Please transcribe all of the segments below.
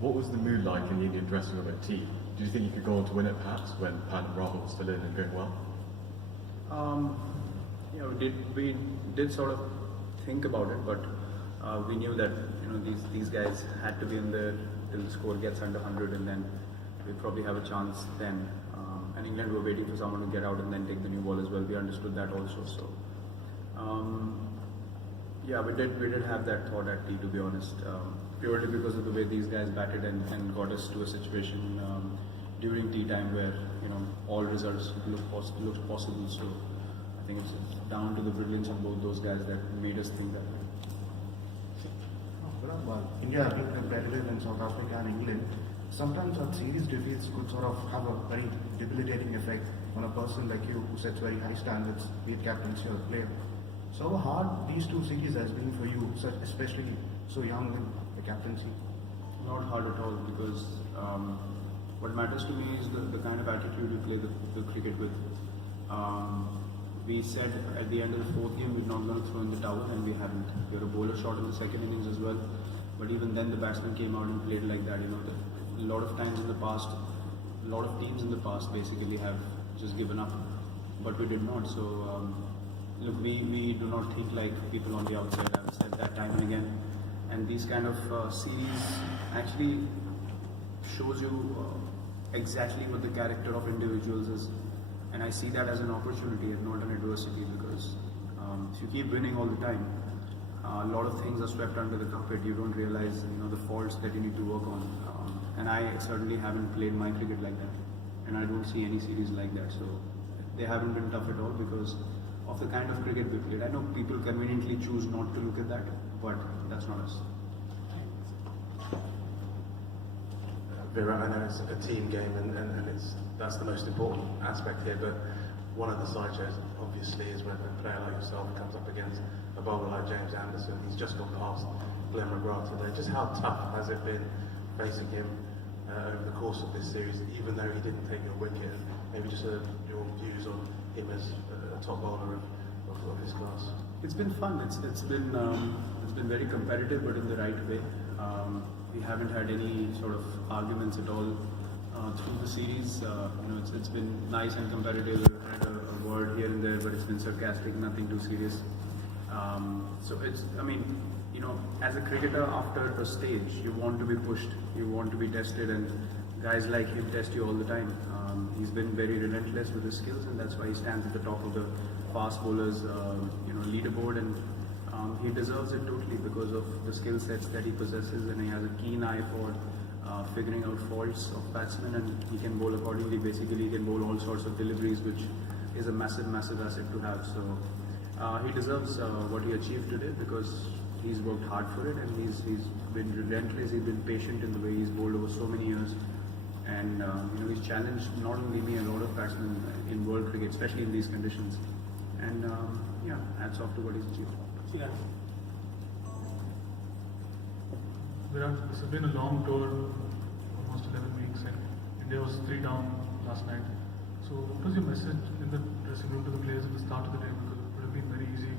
What was the mood like in the Indian dressing room at tea? Do you think you could go on to win it perhaps when Pat and Rahul were still in and doing well? We did sort of think about it, but we knew that these guys had to be in there till the score gets under 100, and then we probably have a chance then. And England were waiting for someone to get out and then take the new ball as well. We understood that also. So we did have that thought at tea, to be honest, purely because of the way these guys batted and got us to a situation during tea time where all results looked possible. So I think it's down to the brilliance of both those guys that made us think that way. India have been competitive in South Africa and England. Sometimes our series defeats could sort of have a very debilitating effect on a person like you who sets very high standards, be it captaincy or player. So how hard these two series has been for you, especially so young in the captaincy? Not hard at all, because what matters to me is the kind of attitude you play the cricket with. We said at the end of the fourth game we're not going to throw in the towel, and we haven't. We had a bowler shot in the second innings as well, but even then the batsman came out and played like that. A lot of times in the past, a lot of teams in the past basically have just given up, but we did not. So look, we do not think like people on the outside. I've said that time and again, and these kind of series actually shows you exactly what the character of individuals is. And I see that as an opportunity and not an adversity, because if you keep winning all the time, a lot of things are swept under the carpet. You don't realize the faults that you need to work on. And I certainly haven't played my cricket like that, and I don't see any series like that. So they haven't been tough at all because of the kind of cricket we played. I know people conveniently choose not to look at that, but that's not us. Virat, I know it's a team game and that's the most important aspect here, but one of the side shows obviously is when a player like yourself comes up against a bowler like James Anderson. He's just gone past Glenn McGrath today. Just how tough has it been facing him over the course of this series, even though he didn't take your wicket? Maybe just your views on him as a top bowler of his class. It's been fun. It's been very competitive, but in the right way. We haven't had any sort of arguments at all through the series. It's been nice and competitive. We've had a word here and there, but it's been sarcastic, nothing too serious. As a cricketer, after a stage, you want to be pushed, you want to be tested, and guys like him test you all the time. He's been very relentless with his skills, and that's why he stands at the top of the fast bowlers, leaderboard, and he deserves it totally because of the skill sets that he possesses, and he has a keen eye for figuring out faults of batsmen, and he can bowl accordingly. Basically, he can bowl all sorts of deliveries, which is a massive asset to have. So he deserves what he achieved today because he's worked hard for it, and he's been relentless. He's been patient in the way he's bowled over so many years, and he's challenged not only me, a lot of batsmen in world cricket, especially in these conditions. And hats off to what he's achieved. Yeah. Virat, this has been a long tour, almost 11 weeks, and India was 3 down last night. So what was your message in the dressing room to the players at the start of the day? Because it would have been very easy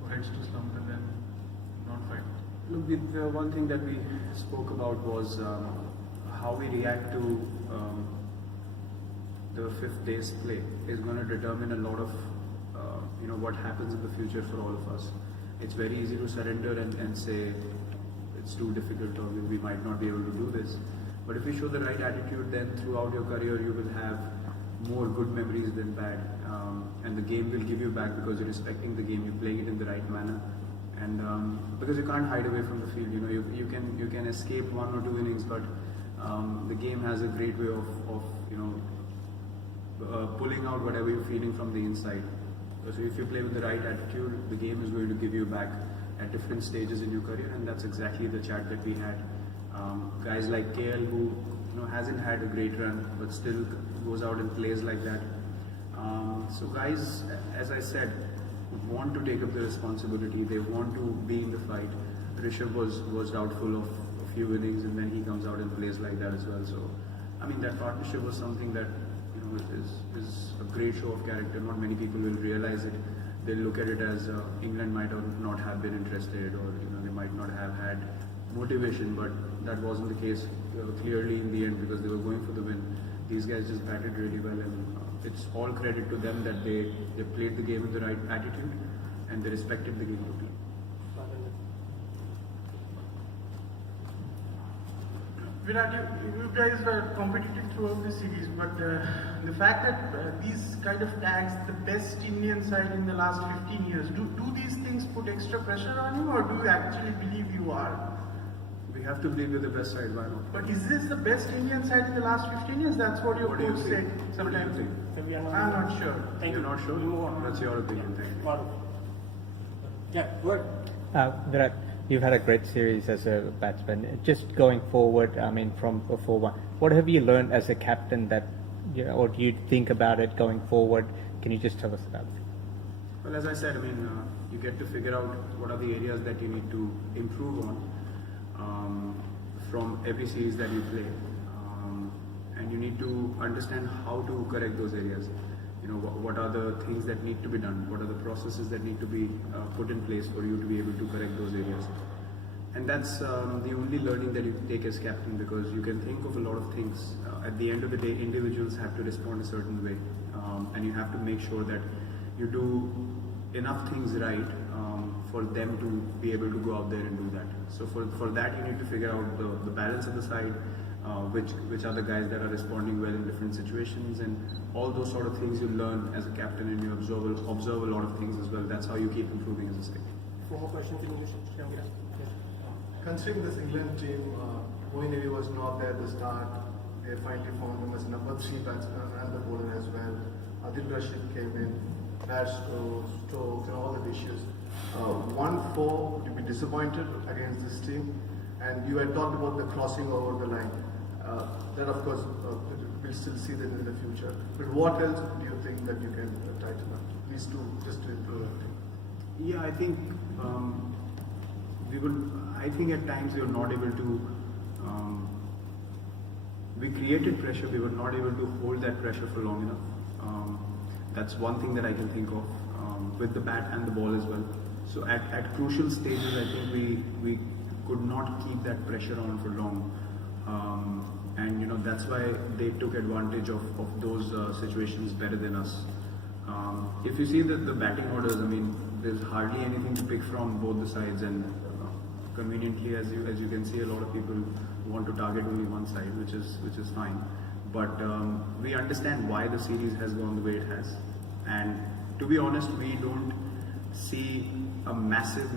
for heads to slump and then not fight. Look, the one thing that we spoke about was how we react to the fifth day's play is going to determine a lot of what happens in the future for all of us. It's very easy to surrender and say it's too difficult or we might not be able to do this. But if you show the right attitude, then throughout your career you will have more good memories than bad. And the game will give you back because you're respecting the game, you're playing it in the right manner. And because you can't hide away from the field, you can escape 1 or 2 innings, but the game has a great way of pulling out whatever you're feeling from the inside. So if you play with the right attitude, the game is going to give you back at different stages in your career, and that's exactly the chat that we had. Guys like KL, who hasn't had a great run, but still goes out and plays like that. So guys, as I said, want to take up the responsibility. They want to be in the fight. Rishabh was doubtful of a few innings, and then he comes out and plays like that as well. So, that partnership was something that is a great show of character. Not many people will realize it. They'll look at it as England might not have been interested, or they might not have had motivation, but that wasn't the case clearly in the end because they were going for the win. These guys just batted really well, and it's all credit to them that they played the game with the right attitude and they respected the game totally. Virat, you guys were competitive throughout the series, but the fact that these kind of tags, the best Indian side in the last 15 years, do these things put extra pressure on you, or do you actually believe you are? We have to believe we're the best side, why not? But is this the best Indian side in the last 15 years? That's what your What do you coach think? said What do you sometimes. think? I'm not sure. You're not sure? Move on. That's your opinion. Thank you. Yeah, good. Virat, you've had a great series as a batsman. Just going forward, I mean, from before, what have you learned as a captain that, or do you think about it going forward? Can you just tell us about it? Well, as I said, I mean, you get to figure out what are the areas that you need to improve on from every series that you play. And you need to understand how to correct those areas. You know, what are the things that need to be done? What are the processes that need to be put in place for you to be able to correct those areas? And that's the only learning that you take as captain, because you can think of a lot of things. At the end of the day, individuals have to respond a certain way, and you have to make sure that you do enough things right for them to be able to go out there and do that. So for that, you need to figure out the balance of the side, which are the guys that are responding well in different situations, and all those sort of things you learn as a captain, and you observe a lot of things as well. That's how you keep improving as a side. Four more questions in English. Considering this England team, Moeen Ali was not there at the start. They finally found him as number 3 batsman and the bowler as well. Adil Rashid came in, Bairstow, Stokes, and all the dishes. 1-4, would you be disappointed against this team? And you had talked about the crossing over the line. That, of course, we'll still see that in the future. But what else do you think that you can tighten up? These two, just to improve everything. Yeah, I think I think at times we were not able to. We created pressure. We were not able to hold that pressure for long enough. That's one thing that I can think of with the bat and the ball as well. So at crucial stages, I think we could not keep that pressure on for long. And you know, that's why they took advantage of those situations better than us. If you see the batting orders, I mean, there's hardly anything to pick from both the sides, and conveniently, as you can see, a lot of people want to target only one side, which is fine. But we understand why the series has gone the way it has, and to be honest, we don't see a massive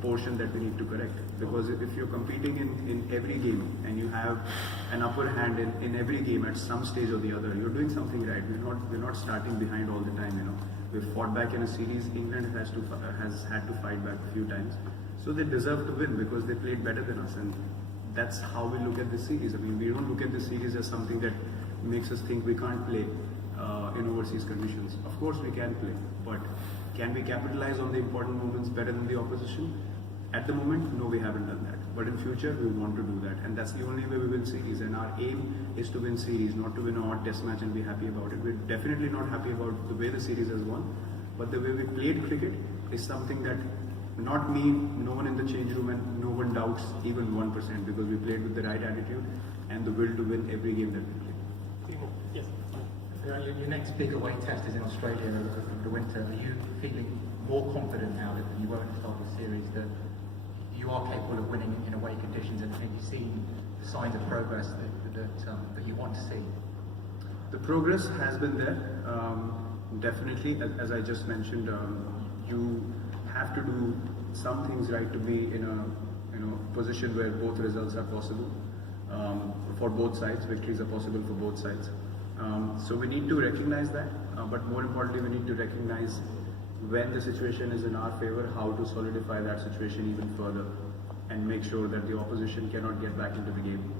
portion that we need to correct, because if you're competing in every game and you have an upper hand in every game at some stage or the other, you're doing something right. We're not starting behind all the time. You know, we've fought back in a series. England has had to fight back a few times, so they deserve to win because they played better than us, and that's how we look at the series. I mean, we don't look at the series as something that makes us think we can't play in overseas conditions. Of course we can play, but can we capitalize on the important moments better than the opposition? At the moment, no, we haven't done that. But in future, we want to do that, and that's the only way we win series. And our aim is to win series, not to win a odd test match and be happy about it. We're definitely not happy about the way the series has gone, but the way we played cricket is something that not me, no one in the change room, and no one doubts even 1%, because we played with the right attitude and the will to win every game that we played. Yes. Your next big away test is in Australia in the winter. Are you feeling more confident now than you were at the start of the series that you are capable of winning in away conditions, and have you seen signs of progress that you want to see? The progress has been there, definitely. As I just mentioned, you have to do some things right to be in a position where both results are possible for both sides. Victories are possible for both sides. So we need to recognize that, but more importantly, we need to recognize when the situation is in our favor, how to solidify that situation even further and make sure that the opposition cannot get back into the game.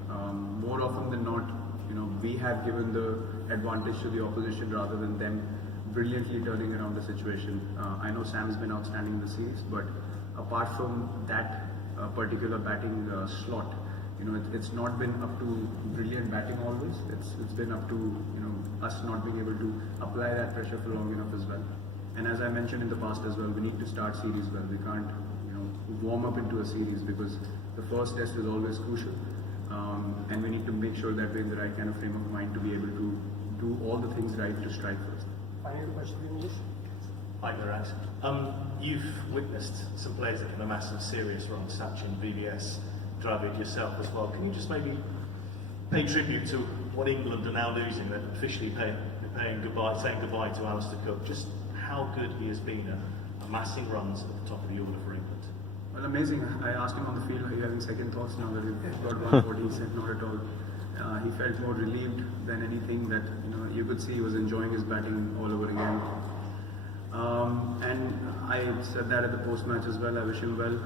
More often than not, you know, we have given the advantage to the opposition rather than them brilliantly turning around the situation. I know Sam's been outstanding in the series, but apart from that particular batting slot, you know, it's not been up to brilliant batting always. It's been up to, you know, us not being able to apply that pressure for long enough as well. And as I mentioned in the past as well, we need to start series well. We can't, you know, warm up into a series, because the first test is always crucial, and we need to make sure that we're in the right kind of frame of mind to be able to do all the things right to strike first. Final question in English. Hi, Virat. You've witnessed some players that can amass some serious runs, Sachin, VVS, Dravid, yourself as well. Can you just maybe pay tribute to what England are now losing, that officially saying goodbye to Alistair Cook, just how good he has been at amassing runs at the top of the order for England? Well, amazing. I asked him on the field, are you having second thoughts now that we've got 140? He said, not at all. He felt more relieved than anything, that you could see he was enjoying his batting all over again. And I said that at the post-match as well. I wish him well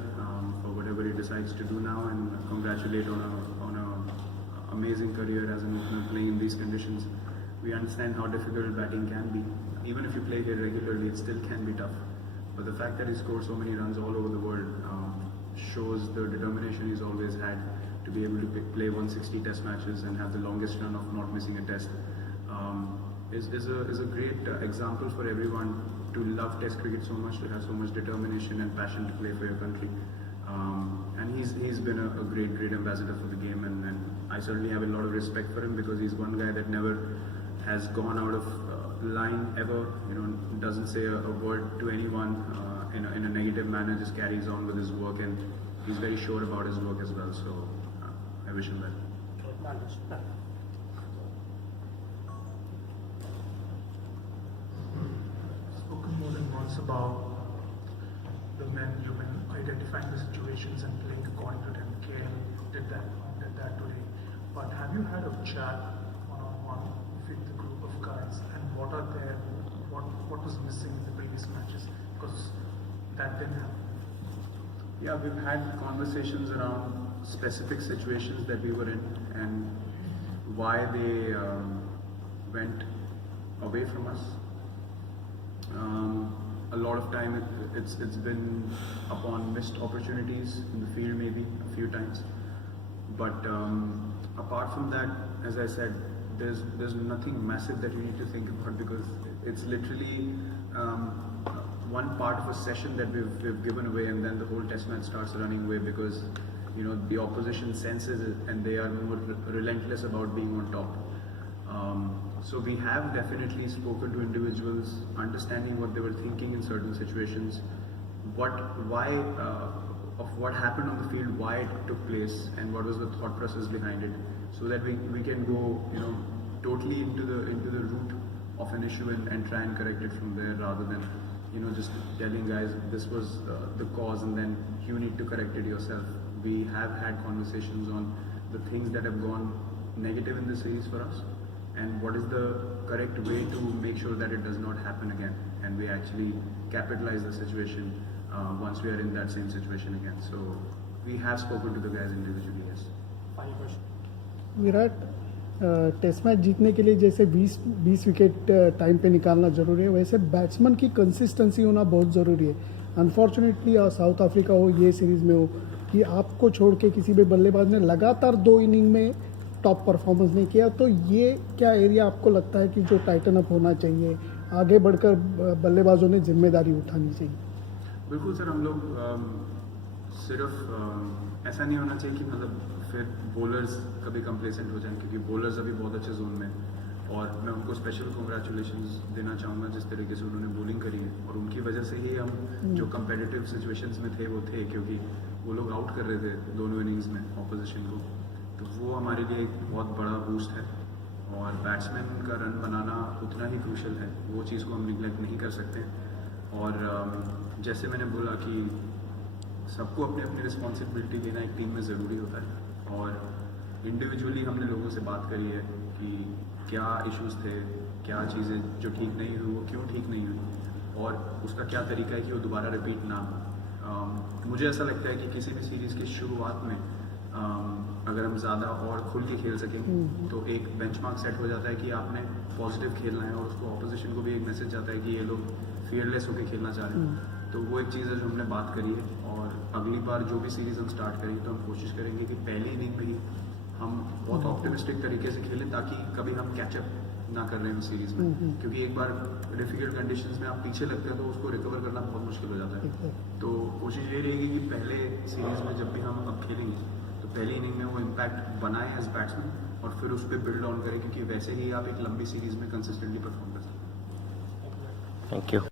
for whatever he decides to do now, and congratulate on a amazing career as an opener playing in these conditions. We understand how difficult batting can be. Even if you play here regularly, it still can be tough. But the fact that he scored so many runs all over the world shows the determination he's always had to be able to play 160 test matches and have the longest run of not missing a test. Is a great example for everyone to love test cricket so much, to have so much determination and passion to play for your country. And he's been a great ambassador for the game, and I certainly have a lot of respect for him, because he's one guy that never has gone out of line ever, doesn't say a word to anyone in a negative manner, just carries on with his work, and he's very sure about his work as well, so I wish him well. Spoken more than once about the men, women, identifying the situations and playing according to them. KL did that today. But have you had a chat one-on-one with the group of guys, and what was missing in the previous matches? Because that didn't happen. Yeah, we've had conversations around specific situations that we were in and why they went away from us. A lot of time it's been upon missed opportunities in the field, maybe a few times. But apart from that, as I said, there's nothing massive that we need to think about, because it's literally one part of a session that we've given away, and then the whole test match starts running away, because the opposition senses it and they are more relentless about being on top. So we have definitely spoken to individuals, understanding what they were thinking in certain situations, why what happened on the field, why it took place, and what was the thought process behind it, so that we can go totally into the root of an issue and try and correct it from there, rather than just telling guys this was the cause and then you need to correct it yourself. We have had conversations on the things that have gone negative in the series for us, and what is the correct way to make sure that it does not happen again, and we actually capitalize the situation once we are in that same situation again. So we have spoken to the guys individually, yes. Final question. Virat, test match जीतने के लिए जैसे 20 wicket time पे निकालना ज़रूरी है, वैसे batsman की कंसिस्टेंसी होना बहुत ज़रूरी है. अनफॉर्चुनेटली साउथ अफ्रीका हो, ये सीरीज़ में हो, कि आपको छोड़ के किसी भी बल्लेबाज ने लगातार 2 इनिंग में टॉप परफॉर्मेंस नहीं किया, तो ये क्या एरिया आपको लगता है कि जो टाइटन अप होना चाहिए, आगे बढ़कर बल्लेबाजों ने जिम्मेदारी उठानी चाहिए? बिल्कुल सर, हम लोग सिर्फ ऐसा नहीं होना चाहिए कि मतलब फिर बॉलर्स कभी कंप्लेसेंट हो जाएं, क्योंकि बॉलर्स अभी बहुत अच्छे जोन में, और मैं उनको स्पेशल कॉन्ग्रेचुलेशंस देना चाहूँगा जिस तरीके से उन्होंने बॉलिंग करी है, और उनकी वजह से ही हम जो कंपेटिटिव सिचुएशंस में थे वो थे, क्योंकि वो लोग आउट कर रहे थे दोनों इनिंग्स में ऑपोजिशन को, तो वो हमारे लिए एक बहुत बड़ा बूस्ट है. और बैट्समैन का रन बनाना उतना ही क्रूशल है, वो चीज़ को हम निगलेक्ट नहीं कर सकते. और जैसे मैंने बोला कि सबको अपनी अपनी रिस्पॉन्सिबिलिटी लेना एक टीम में ज़रूरी होता है, और इंडिविजुअली हमने लोगों से बात करी है कि क्या इश्यूज़ थे, क्या चीज़ें जो ठीक नहीं हुई वो क्यों ठीक नहीं हुई, और उसका क्या तरीका है कि वो दोबारा रिपीट ना हो. मुझे ऐसा लगता है कि किसी भी सीरीज़ की शुरुआत में अगर हम ज़्यादा और खुल के खेल सकें तो एक बेंचमार्क सेट हो जाता है कि आपने पॉजिटिव खेलना है, और उसको ऑपोजिशन को भी एक मैसेज जाता है कि ये लोग फियरलेस होकर खेलना चाह रहे हैं. तो वो एक चीज़ है जो हमने बात करी है, और अगली बार जो भी सीरीज़ हम स्टार्ट करेंगे तो हम कोशिश करेंगे कि पहली इनिंग में ही हम बहुत ऑप्टिमिस्टिक तरीके से खेलें, ताकि कभी हम कैचअप ना कर रहे हैं सीरीज में, क्योंकि एक बार डिफिकल्ट कंडीशंस में आप पीछे लगते हैं तो उसको रिकवर करना बहुत मुश्किल हो जाता है। तो कोशिश ये रहेगी कि पहले सीरीज में जब भी हम अब खेलेंगे तो पहली इनिंग में वो इम्पैक्ट बनाए एज बैट्समैन और फिर उस पर बिल्ड ऑन करें, क्योंकि वैसे ही आप एक लंबी सीरीज में कंसिस्टेंटली परफॉर्म कर सकते हैं। Thank you.